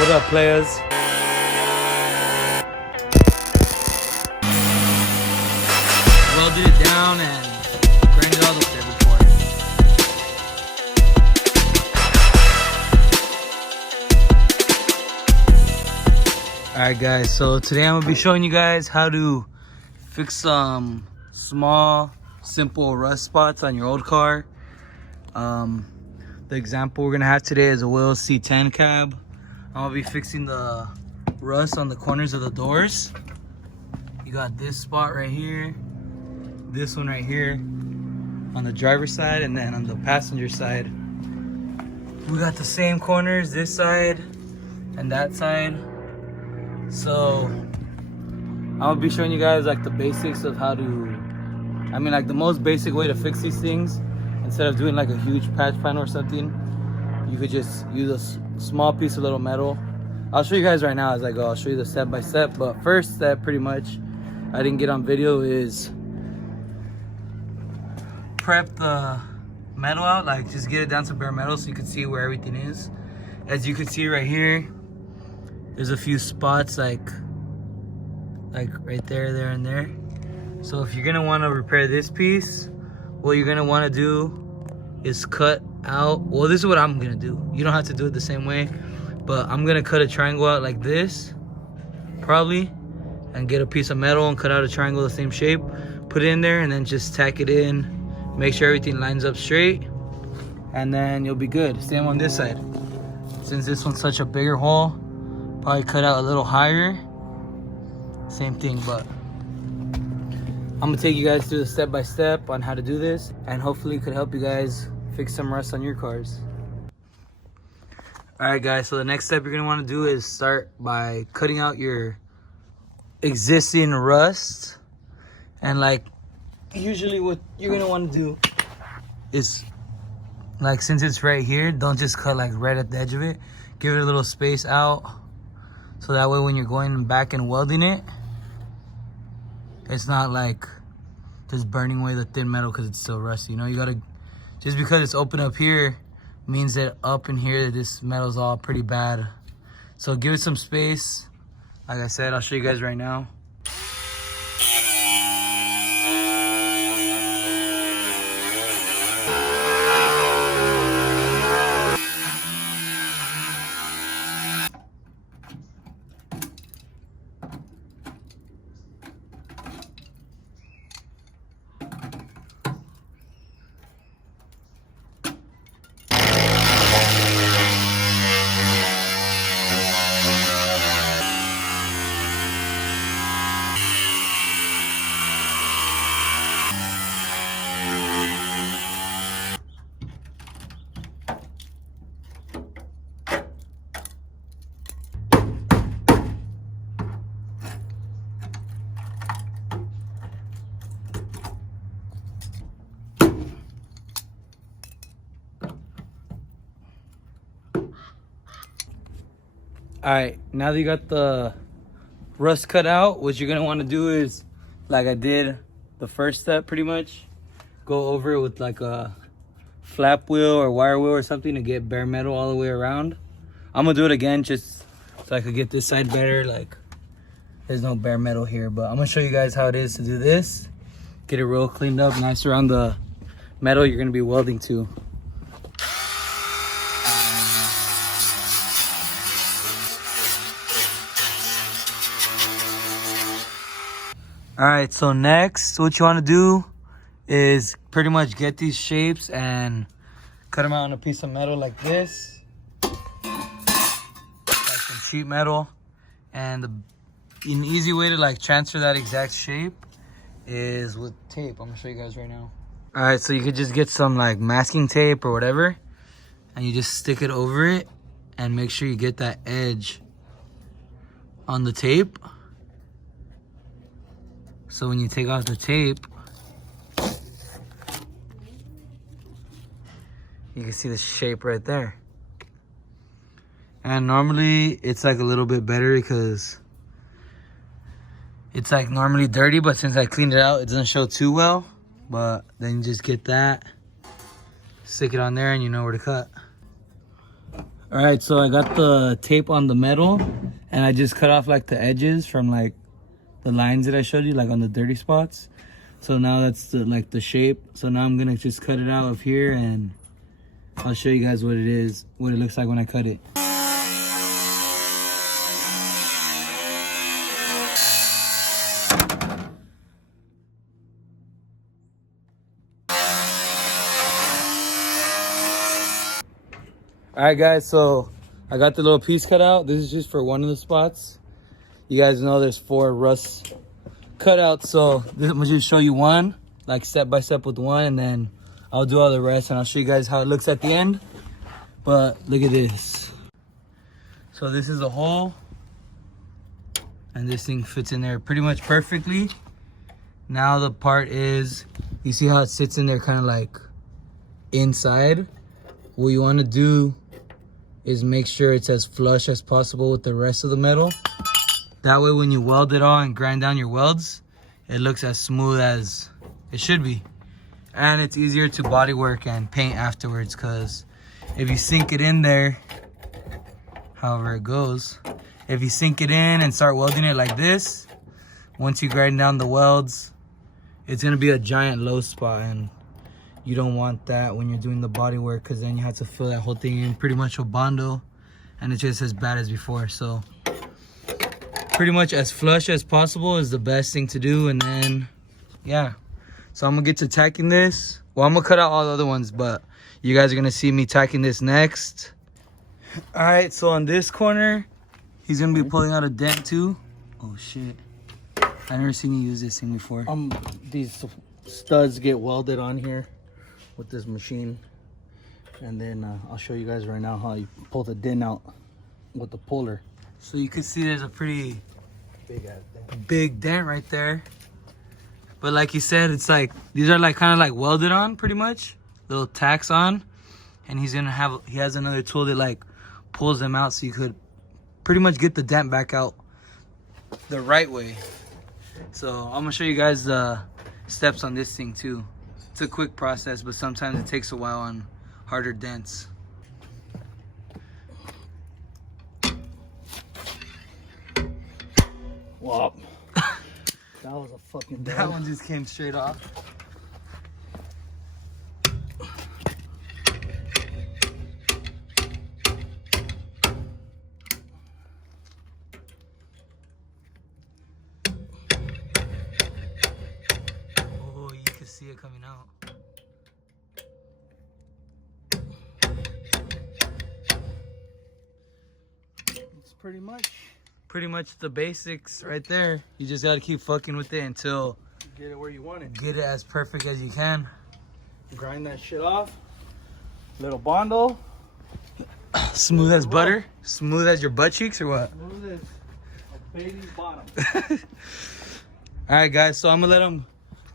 What up, players? Welded it down and grinded all the way before. Alright guys, so today I'm going to be showing you guys how to fix some small, simple rust spots on your old car. The example we're going to have today is a Will C10 cab. I'm going to be fixing the rust on the corners of the doors. You got this spot right here, this one right here on the driver's side, and then on the passenger side we got the same corners, this side and that side. So I'll be showing you guys like the basics of how to, like the most basic way to fix these things. Instead of doing like a huge patch panel or something, you could just use a small piece of little metal. I'll show you guys right now as I go. I'll show you the step by step, but first step, pretty much I didn't get on video, is prep the metal out, like just get it down to bare metal so you can see where everything is. As you can see right here, there's a few spots like right there, there, and there. So if you're gonna want to repair this piece, what you're gonna want to do is cut out, well, this is what I'm gonna do. You don't have to do it the same way, but I'm gonna cut a triangle out like this, probably, and get a piece of metal and cut out a triangle the same shape, put it in there, and then just tack it in, make sure everything lines up straight, and then you'll be good. Same on this side. Since this one's such a bigger hole, probably cut out a little higher. Same thing, but I'm gonna take you guys through the step by step on how to do this, and hopefully it could help you guys fix some rust on your cars. Alright guys, so the next step you're gonna wanna do is start by cutting out your existing rust. And like, usually what you're gonna wanna do is, like, since it's right here, don't just cut like right at the edge of it. Give it a little space out, so that way when you're going back and welding it, it's not like just burning away the thin metal because it's still rusty. You know, you gotta, just because it's open up here means that up in here this metal's all pretty bad. So give it some space. Like I said, I'll show you guys right now. Alright, now that you got the rust cut out, what you're going to want to do is, like I did the first step pretty much, go over it with like a flap wheel or wire wheel or something to get bare metal all the way around. I'm going to do it again just so I could get this side better. Like, there's no bare metal here, but I'm going to show you guys how it is to do this. Get it real cleaned up, nice around the metal you're going to be welding to. Alright, so next, what you want to do is pretty much get these shapes and cut them out on a piece of metal like this. Like some sheet metal. And an easy way to like transfer that exact shape is with tape. I'm going to show you guys right now. Alright, so you could just get some like masking tape or whatever, and you just stick it over it and make sure you get that edge on the tape. So when you take off the tape, you can see the shape right there. And normally it's like a little bit better because it's like normally dirty, but since I cleaned it out, it doesn't show too well. But then you just get that, stick it on there, and you know where to cut. All right, so I got the tape on the metal and I just cut off like the edges from like the lines that I showed you, like on the dirty spots. So now that's the shape. So now I'm gonna just cut it out of here and I'll show you guys what it is, what it looks like when I cut it. All right, guys, so I got the little piece cut out. This is just for one of the spots. You guys know there's 4 rust cutouts, so I'm gonna just show you one, like step by step with one, and then I'll do all the rest and I'll show you guys how it looks at the end. But look at this. So this is a hole, and this thing fits in there pretty much perfectly. Now the part is, you see how it sits in there kind of like inside? What you want to do is make sure it's as flush as possible with the rest of the metal. That way when you weld it all and grind down your welds, it looks as smooth as it should be. And it's easier to bodywork and paint afterwards, because if you sink it in there, however it goes, if you sink it in and start welding it like this, once you grind down the welds, it's gonna be a giant low spot, and you don't want that when you're doing the body work, because then you have to fill that whole thing in pretty much with Bondo, and it's just as bad as before. So pretty much as flush as possible is the best thing to do. And then yeah, so I'm gonna get to tacking this. Well, I'm gonna cut out all the other ones, but you guys are gonna see me tacking this next. All right, so on this corner, he's gonna be pulling out a dent too. Oh shit, I never seen you use this thing before. These studs get welded on here with this machine, and then I'll show you guys right now how you pull the dent out with the puller. So you can see there's a pretty Big big dent right there. But like you said, it's like these are like kind of like welded on pretty much, little tacks on, and he has another tool that like pulls them out, so you could pretty much get the dent back out the right way. So I'm gonna show you guys the steps on this thing too. It's a quick process, but sometimes it takes a while on harder dents. Whoop. That was a fucking That one just came straight off. Oh, you can see it coming out. It's pretty much the basics right there. You just gotta keep fucking with it until get it where you want it. get it as perfect as you can. Grind that shit off. Little Bondo. Smooth as butter? Smooth as your butt cheeks or what? Smooth as a baby's bottom. Alright guys, so I'm gonna let them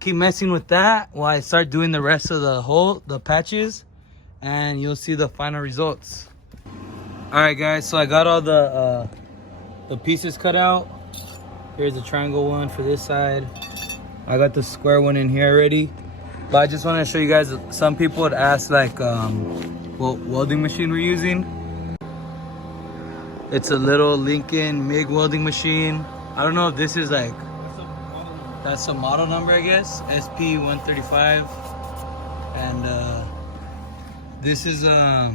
keep messing with that while I start doing the rest of the patches, and you'll see the final results. Alright guys, so I got all the pieces cut out. Here's the triangle one for this side. I got the square one in here already. But I just want to show you guys, some people would ask like what welding machine we're using. It's a little Lincoln MIG welding machine. I don't know if this is like, that's a model number, I guess, SP135. And this is a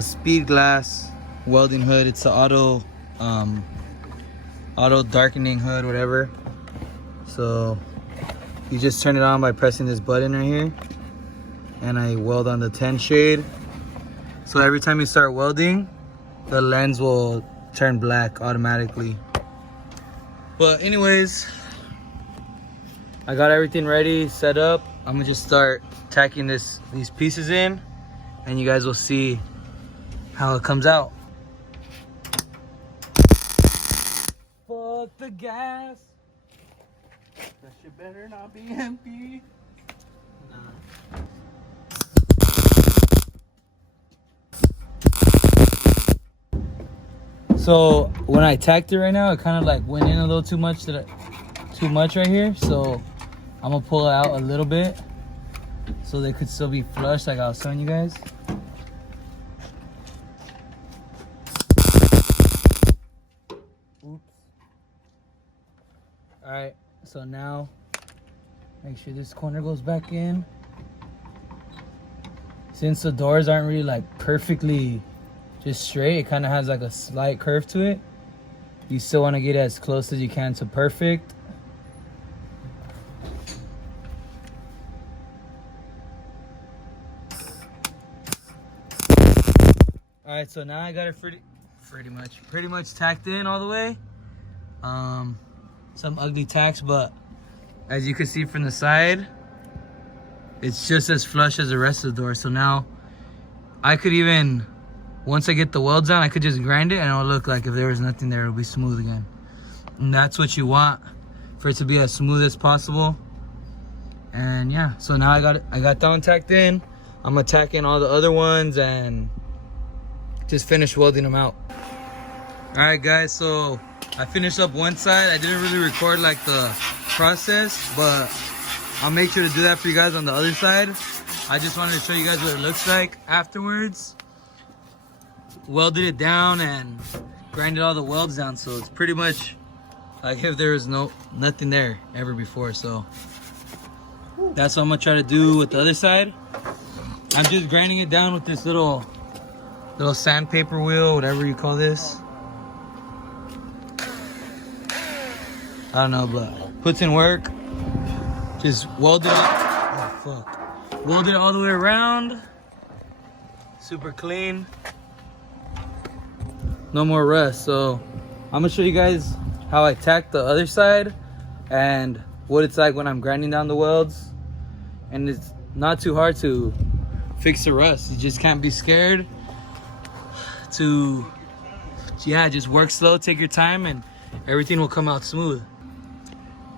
speed glass welding hood. It's the auto darkening hood, whatever. So you just turn it on by pressing this button right here, and I weld on the 10 shade. So every time you start welding, the lens will turn black automatically. But anyways, I got everything ready, set up. I'm gonna just start tacking these pieces in, and you guys will see how it comes out. Fuck the gas. That shit better not be empty. Nah. So when I tacked it right now, it kind of like went in a little too much right here. So I'm gonna pull it out a little bit so they could still be flush like I was showing you guys. Alright, so now make sure this corner goes back in. Since the doors aren't really like perfectly just straight, it kind of has like a slight curve to it. You still want to get as close as you can to perfect. Alright, so now I got it pretty much tacked in all the way. Some ugly tacks, but as you can see from the side, it's just as flush as the rest of the door. So now I could even, once I get the welds on, I could just grind it and it'll look like if there was nothing there, it'll be smooth again. And that's what you want, for it to be as smooth as possible. And yeah, so now I got that one tacked in. I'm gonna tack in all the other ones and just finish welding them out. All right guys, so I finished up one side. I didn't really record like the process, but I'll make sure to do that for you guys on the other side. I just wanted to show you guys what it looks like afterwards. Welded it down and grinded all the welds down, so it's pretty much like if there was nothing there ever before. So that's what I'm gonna try to do with the other side. I'm just grinding it down with this little sandpaper wheel, whatever you call this. I don't know, but puts in work. Just welded it. Oh fuck! Welded it all the way around. Super clean. No more rust. So I'm gonna show you guys how I tack the other side and what it's like when I'm grinding down the welds. And it's not too hard to fix the rust. You just can't be scared to, yeah, just work slow, take your time, and everything will come out smooth.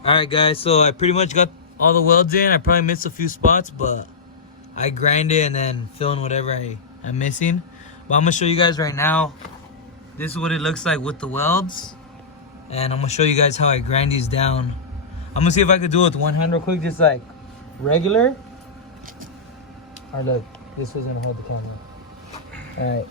All right guys, so I pretty much got all the welds in. I probably missed a few spots, but I grind it and then fill in whatever I'm missing. But I'm gonna show you guys right now. This is what it looks like with the welds, and I'm gonna show you guys how I grind these down. I'm gonna see if I could do it with one hand real quick, just like regular. All right, look, this was gonna hold the camera. All right.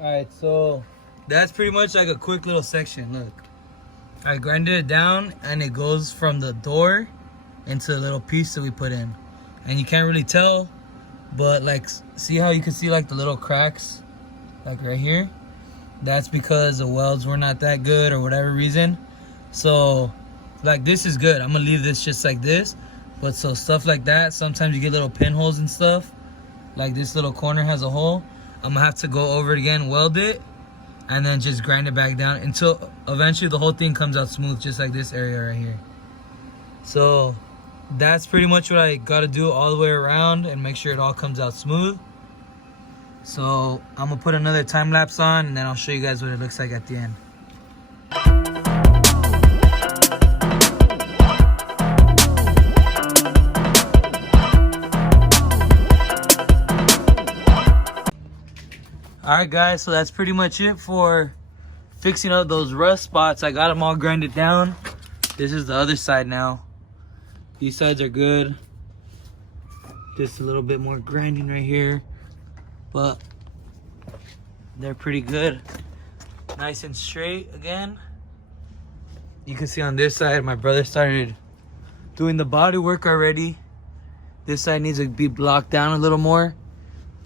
Alright, so that's pretty much like a quick little section. Look, I grinded it down and it goes from the door into the little piece that we put in. And you can't really tell, but like, see how you can see like the little cracks like right here? That's because the welds were not that good or whatever reason. So like, this is good. I'm gonna leave this just like this. But so stuff like that, sometimes you get little pinholes and stuff. Like this little corner has a hole. I'm gonna have to go over it again, weld it, and then just grind it back down until eventually the whole thing comes out smooth, just like this area right here. So that's pretty much what I gotta do all the way around and make sure it all comes out smooth. So I'm gonna put another time lapse on and then I'll show you guys what it looks like at the end. Alright guys, so that's pretty much it for fixing up those rust spots. I got them all grinded down. This is the other side now. These sides are good. Just a little bit more grinding right here, but they're pretty good. Nice and straight again. You can see on this side, my brother started doing the body work already. This side needs to be blocked down a little more.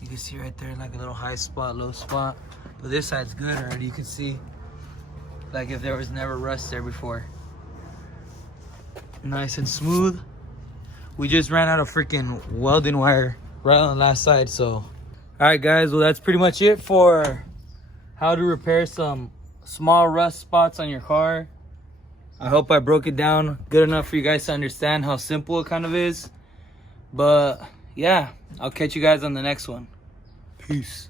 You can see right there like a little high spot, low spot. But this side's good already. You can see like if there was never rust there before. Nice and smooth. We just ran out of freaking welding wire right on the last side, so. Alright guys, well that's pretty much it for how to repair some small rust spots on your car. I hope I broke it down good enough for you guys to understand how simple it kind of is. But yeah, I'll catch you guys on the next one. Peace.